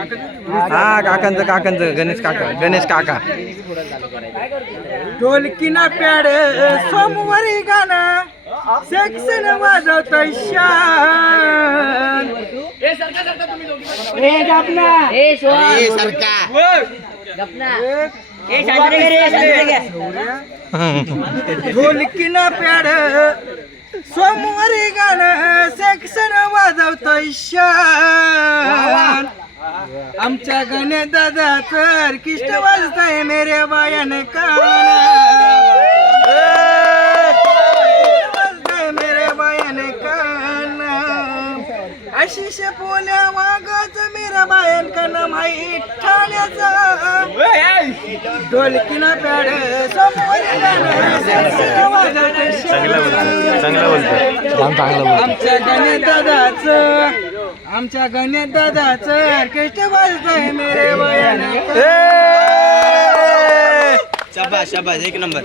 हा काकांचं गणेश काका ढोलकीना पॅड सोमवारी गाणं सेक्शन वाजवतोय शान ढोलकीना पॅड सोमवारी गाणं सेक्शन वाजवतोय शान आमच्या गणे दादा तर किष्ट वाजताय मेरे बायाने कान वाजताय मेरे बायाने कान आशिष पोल्या वागाच मेरा बायन का नाम आहे ठाण्याचा ढोलकीना पॅड सोमवारी गाणं सेक्शन वाजवतोय आमच्या गणे दादाचं आमच्या गणेश दादाचं ऑर्केस्ट्रा वाजतंय मेरे बायाने शाबास एक नंबर